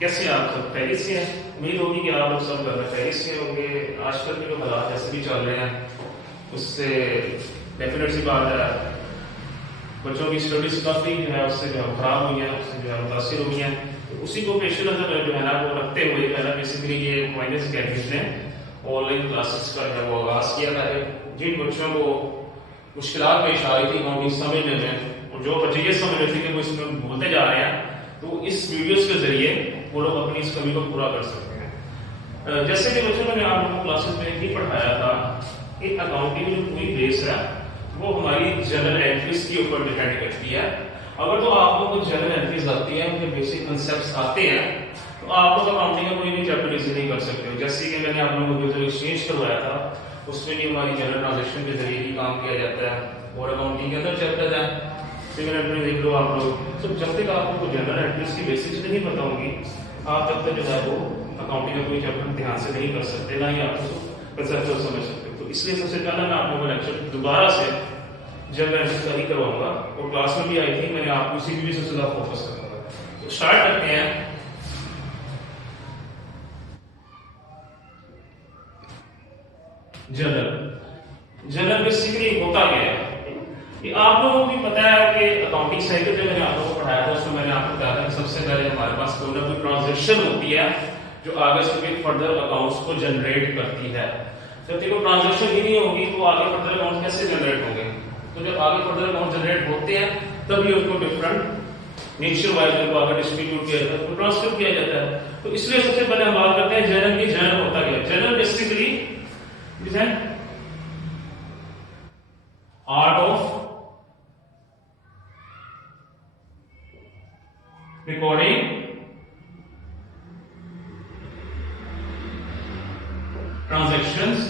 कैसे आप सब खैरियत से हैं? उम्मीद होगी कि आप लोग सब घर में खैरियत से होंगे। आजकल के जो हालात जैसे भी चल रहे हैं उससे डेफिनेट सी बात है बच्चों की स्टडीज काफ़ी जो है उससे जो है खराब हुई है, उससे जो है मुतासर हुई हैं। तो उसी को पेश नज़र जो है ना वो रखते हुए जो है ना बेसिकली ये माइनस अकेडमीज ने ऑनलाइन क्लासेस का जो है वो आगाज़ किया था। जिन बच्चों को मुश्किलात पेश आ रही थी अकाउंटिंग समझने में और जो बच्चे ये समझ रहे थे कि वो इसमें भूलते जा रहे हैं, तो इस वीडियोस के जरिए वो लोग अपनी इस कमी को पूरा कर सकते हैं। जैसे कि बच्चों मैंने आप लोगों को क्लासेस में ही पढ़ाया था कि अकाउंटिंग जो पूरी बेस है वो हमारी जनरल एंट्रीज के ऊपर डिपेंड करती है। अगर तो आप लोगों को जनरल एंट्रीज आती है, उनके बेसिक कंसेप्ट आते हैं, तो आप लोग अकाउंटिंग का कोई भी चैप्टर इजी नहीं कर सकते हो। जैसे कि मैंने आप लोगों को जो एक्सचेंज करवाया था उसमें भी हमारी जनरल ट्रांजेक्शन के जरिए ही काम किया जाता है और अकाउंटिंग के अंदर चैप्टर है सिविल एंट्री देख लो आप लोग। तो जब तक आप लोगों को जनरल एंट्रीज की बेसिक्स नहीं पता होंगी आप तब तक जो है वो अकाउंटिंग का कोई चैप्टर ध्यान से नहीं कर सकते, ना ही आप उसको कंसेप्ट समझ सकते। तो इसलिए सबसे पहले मैं आप लोगों को लेक्चर दोबारा से जनरल एंट्रीज का ही करवाऊंगा और क्लास में भी आई थिंक मैंने आपको इसी भी सबसे ज्यादा फोकस करूंगा। तो स्टार्ट करते हैं। जनरल बेसिकली होता क्या है कि आप लोगों को भी पता है कि अकाउंटिंग साइकिल जो मैंने आप लोगों को पढ़ाया था उसमें मैंने आपको बताया था कि सबसे पहले हमारे पास कोई ना कोई ट्रांजैक्शन होती है जो आगे से फर्दर अकाउंट्स को जनरेट करती है। जब तक ट्रांजैक्शन ही नहीं होगी तो आगे फर्दर अकाउंट कैसे जनरेट होंगे? तो जब आगे फर्दर अकाउंट जनरेट होते हैं तभी उनको डिफरेंट नेचर वाइज उनको आगे डिस्ट्रीब्यूट किया जाता है, ट्रांसफर किया जाता है। तो इसलिए सबसे पहले हम बात करते हैं जनरल की। जनरल होता क्या है? General basically is an art of recording transactions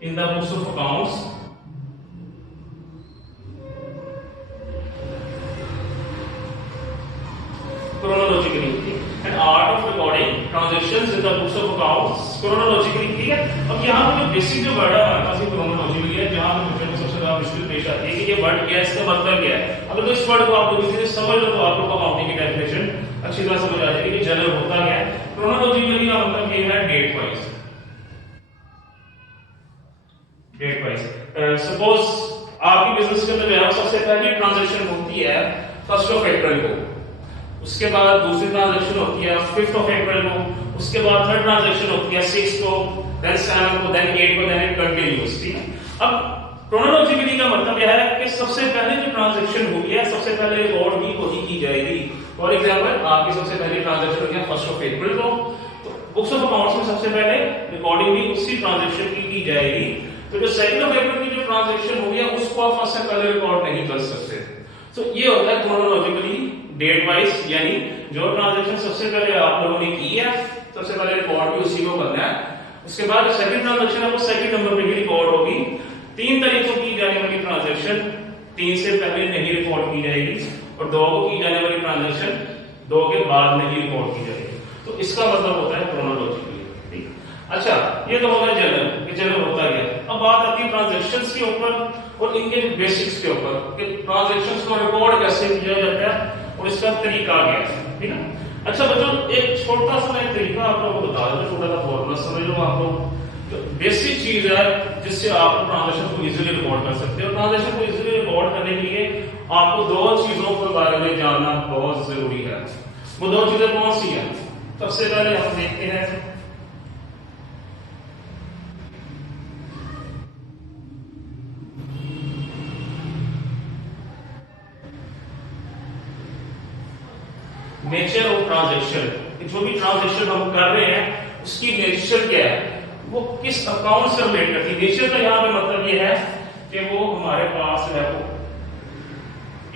in the books of accounts chronologically, an art of recording transactions in the books of accounts chronologically। ठीक है, अब यहाँ पे जो बेसिक जो वर्ड है हमारे पास ये chronologically है, जहाँ पे बच्चों को सबसे ज्यादा मुश्किल पेश आती है कि ये वर्ड क्या है, इसका मतलब क्या है। अगर तो इस वर्ड को आप लोग इसी से समझ लो तो आप लोग को अकाउंटिंग की डेफिनेशन अच्छी तरह समझ आ जाएगी कि जनरल होता क्या है। chronologically का मतलब ये है date wise. Date wise suppose आपकी बिजनेस के अंदर जो है सबसे पहली ट्रांजैक्शन होती है 1 अप्रैल को, उसके बाद दूसरी ट्रांजैक्शन होती है 5 अप्रैल को, उसके बाद थर्ड ट्रांजैक्शन होती है 6 को, देन 7 को, देन 8 को, देन इट कंटिन्यूस। ठीक है, अब क्रोनोलॉजिकली का मतलब यह है कि सबसे पहले जो ट्रांजैक्शन हुई है सबसे पहले रिकॉर्ड भी वही की जाएगी। फॉर एग्जांपल आपकी सबसे पहली ट्रांजैक्शन हुई है 1 अप्रैल को, तो बुक्स ऑफ अकाउंट्स में सबसे पहले रिकॉर्डिंग भी उसी ट्रांजैक्शन की जाएगी। तो जो 2 अप्रैल की जो ट्रांजैक्शन हुई है उसको आप फर्स्ट से पहले रिकॉर्ड नहीं कर सकते। तो ये होता है क्रोनोलॉजिकली डेट वाइज, यानी जो ट्रांजैक्शन सबसे पहले आप लोगों ने की है सबसे पहले रिकॉर्ड भी उसी को करना है। उसके बाद सेकंड ट्रांजैक्शन है वो सेकंड नंबर पे ही रिकॉर्ड होगी। 3 तरीकों की जाने वाली ट्रांजैक्शन 3 से पहले नहीं रिकॉर्ड की जाएगी और 2 को की जाने वाली ट्रांजैक्शन 2 के बाद नहीं रिकॉर्ड की जाएगी। तो इसका मतलब होता है क्रोनोलॉजिकली। ठीक, अच्छा ये तो होगा जनरल कि जनरल होता है। अब बात आती है ट्रांजैक्शंस के ऊपर और इनके बेसिक्स के ऊपर कि ट्रांजैक्शंस को रिकॉर्ड कैसे किया जाता है और इसका तरीका क्या है। ठीक है, अच्छा बच्चों एक छोटा सा मैं तरीका आप लोगों को बता देता, छोटा सा फॉर्मूला समझ लो आप लोग। जो बेसिक चीज है जिससे आप ट्रांजैक्शन को इजीली रिकॉर्ड कर सकते हो। ट्रांजैक्शन को इजीली रिकॉर्ड करने के लिए आपको 2 चीजों के बारे में जानना बहुत जरूरी है। वो 2 चीजें कौन सी हैं? सबसे पहले हम देखते हैं नेचर ऑफ ट्रांजैक्शन। जो भी ट्रांजैक्शन हम कर रहे हैं उसकी नेचर क्या है, वो किस अकाउंट से रिलेट करती है। नेचर का यहाँ पे मतलब ये है कि वो हमारे पास है वो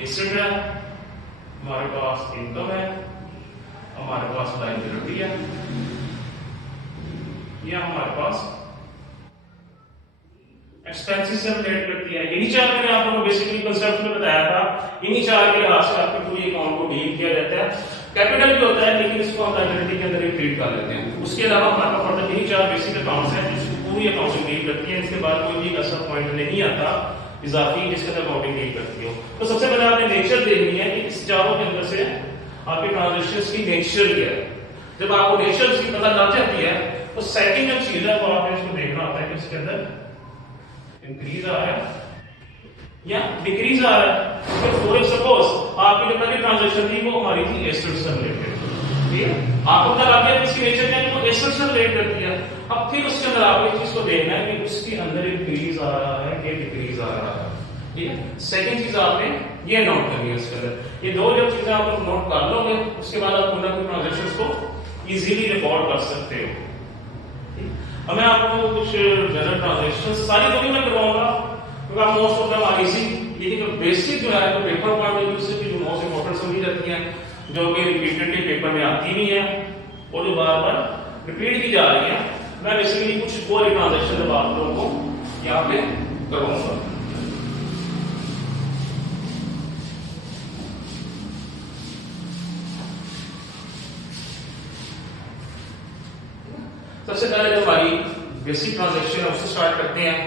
एसेट है, हमारे पास इनकम है, हमारे पास लायबिलिटी है, या हमारे पास एक्सपेंसेस से रिलेट करती है। इन्हीं 4 मैंने आप लोगों को बेसिकली कांसेप्ट में बताया था। इन्हीं 4 के लिहाज से आपके पूरी अकाउंट को डील किया जाता है। कैपिटल भी होता है लेकिन इसको हम लायबिलिटी के अंदर ही ट्रीट कर लेते हैं। उसके अलावा हमारे पास इन्हीं 4 बेसिक अकाउंट्स हैं जिसको पूरी अकाउंटिंग डील करती है। इसके बाद कोई भी ऐसा पॉइंट नहीं आता इजाफी जिसके अंदर अकाउंटिंग डील करती हो। तो सबसे पहले आपने नेचर देखनी है कि इस चारों के अंदर से आपके ट्रांजेक्शंस की नेचर क्या है। जब आपको नेचर की पता लग जाती है तो सेकंड जो चीज है वो आपने इसको देखना होता है कि इसके अंदर इंक्रीज आ रहा है या डिक्रीज आ रहा है। फॉर सपोज आपकी जो पहली ट्रांजेक्शन थी वो हमारी थी एसेट से रिलेटेड, ठीक है, आपको पता लग गया इसकी नेचर क्या है, वो एसेट से रिलेट करती है। अब फिर उसके अंदर आपको इस चीज को देखना है कि उसके अंदर इंक्रीज आ रहा है कि डिक्रीज आ रहा है, ठीक है। सेकंड चीज आपने ये नोट करनी है इसके अंदर। ये दो जब चीजें आप नोट कर लोगे उसके बाद आप पुनः ट्रांजेक्शंस को इजीली रिकॉर्ड कर सकते हो। अब मैं आपको कुछ जनरल ट्रांजेक्शन सारी तो नहीं मैं करवाऊंगा क्योंकि आप मोस्ट ऑफ देम इजी, लेकिन जो बेसिक जो है तो पेपर पॉइंट ऑफ व्यू से जो मोस्ट इंपॉर्टेंट समझी जाती है, जो कि रिपीटेडली पेपर में आती नहीं है और जो बार बार रिपीट की जा रही है, मैं बेसिकली कुछ और ट्रांजेक्शन आप लोगों को यहाँ पे करवाऊंगा। सबसे पहले जो हमारी बेसिक ट्रांजेक्शन है उससे स्टार्ट करते हैं।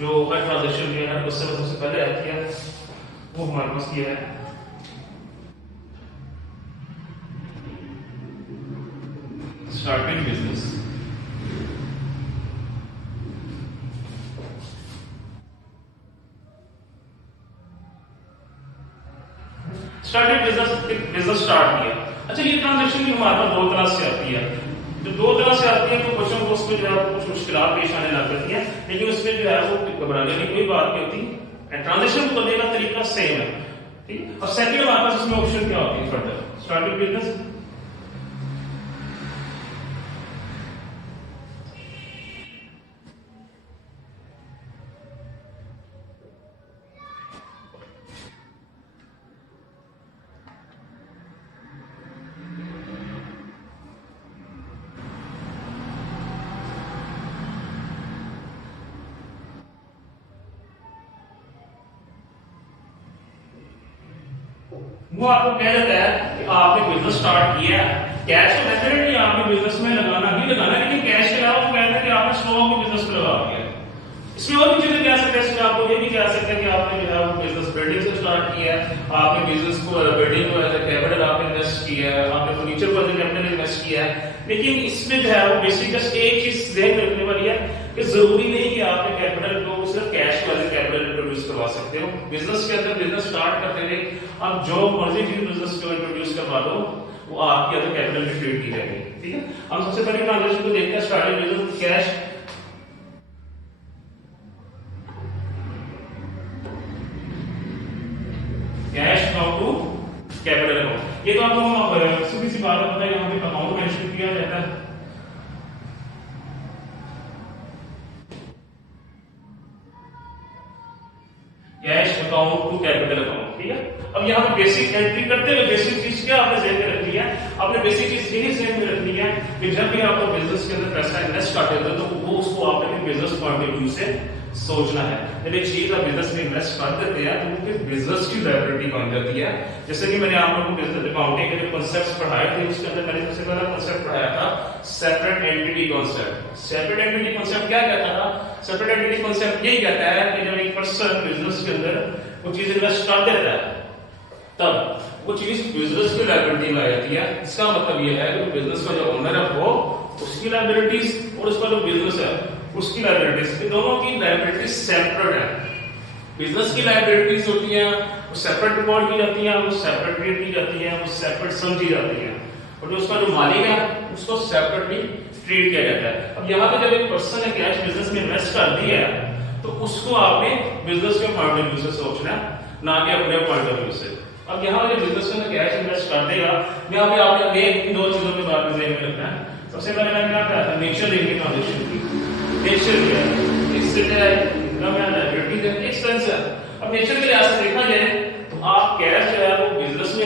जो हर ट्रांजेक्शन जो है उससे सबसे पहले आती है वो हमारे पास ये है starting business. Starting business start किया। अच्छा, ये ट्रांजेक्शन भी हमारे पास दो तरह से आती है। जो दो तरह से आती है तो बच्चों को उसमें जो है कुछ मुश्किलात पेश आने लग जाती है, लेकिन उसमें जो है वो घबराने की कोई बात नहीं होती। ट्रांजेक्शन को करने का तरीका सेम है, ठीक। और सेकंड हमारे पास इसमें ऑप्शन क्या होती है फर्दर स्टार्टिंग बिजनेस। वो आपको कह देता है कि आपने बिजनेस स्टार्ट किया है। कैश तो डेफिनेटली आपने बिजनेस में लगाना ही लगाना, लेकिन कैश के अलावा वो कहता है कि आपने स्टॉक भी बिजनेस में लगा दिया। इसमें और भी चीजें कह सकते हैं। इसमें आपको ये भी कह सकते हैं कि आपने जो है वो बिजनेस बिल्डिंग से स्टार्ट किया है, आपने बिजनेस को बिल्डिंग को एज ए कैपिटल आपने इन्वेस्ट किया है, आपने फर्नीचर को एज ए कैपिटल इन्वेस्ट किया है। लेकिन इसमें जो है वो बेसिक जस्ट एक चीज ध्यान रखने वाली है कि जरूरी नहीं कि आपने कैपिटल को सिर्फ कैश को एज ए कैपिटल इंट्रोड्यूस करवा सकते हो। बिजनेस के अंदर बिजनेस स्टार्ट करते हुए आप जो मर्जी चीज बिजनेस को इंट्रोड्यूस करवा दो वो आपकी एज ए कैपिटल में ट्रीट की जाएगी, ठीक है। हम सबसे पहले ट्रांजेक्शन को देखते हैं starting business cash. Cash account to capital account. ये तो आपको सीधी सी बात है, यहाँ पे अकाउंट मेंशन किया जाता है। Cash account to capital account, ठीक है। अब यहाँ पे बेसिक एंट्री करते हुए बेसिक चीज क्या आपने ध्यान में रखनी है, आपने बेसिक चीज यही ध्यान में रखनी है कि जब भी आपको बिजनेस के अंदर पैसा इन्वेस्ट करते हो तो वो उसको आपने बिजनेस पॉइंट ऑफ व्यू से सोचना है। जब एक चीज आप बिजनेस में इन्वेस्ट कर देते हैं तो वो फिर बिजनेस की लायबिलिटी बन जाती है। जैसे कि मैंने आप लोगों को बिजनेस अकाउंटिंग के जो कॉन्सेप्ट्स पढ़ाए थे उसके अंदर मैंने सबसे पहला कॉन्सेप्ट पढ़ाया था separate entity concept. Separate entity concept क्या कहता था? सेपरेट एंटिटी कॉन्सेप्ट यही कहता है कि जब एक पर्सन बिजनेस के अंदर वो चीज इन्वेस्ट कर देता है तब वो चीज बिजनेस की लायबिलिटी में आ जाती है। इसका मतलब ये है कि बिजनेस का जो ओनर है वो उसकी लायबिलिटीज और उसका जो बिजनेस है उसकी लायबिलिटीज, इन दोनों की लायबिलिटीज सेपरेट है। बिजनेस की लायबिलिटीज होती हैं वो सेपरेट रिकॉर्ड की जाती हैं, वो सेपरेट ट्रीट की जाती हैं, वो सेपरेट समझी जाती हैं, और जो उसका जो मालिक है उसको सेपरेटली ट्रीट किया जाता है। अब यहाँ पे जब एक पर्सन ने कैश बिजनेस में इन्वेस्ट कर दिया है तो उसको आपने बिजनेस के पॉइंट ऑफ व्यू से सोचना है, ना कि अपने पॉइंट ऑफ व्यू से। अब यहाँ पे बिजनेस में कैश इन्वेस्ट कर देगा, यहाँ पे आपने इन दो चीजों के बारे में ध्यान में रखना है। सबसे पहले मैंने क्या कहा था, नेचर देखिए ट्रांजेक्शन की। नेचर क्या है? एसेट है, इनकम है, लायबिलिटी है, एक्सपेंस है। अब नेचर के लिहाज से देखा जाए तो आप कैश जो है वो बिजनेस में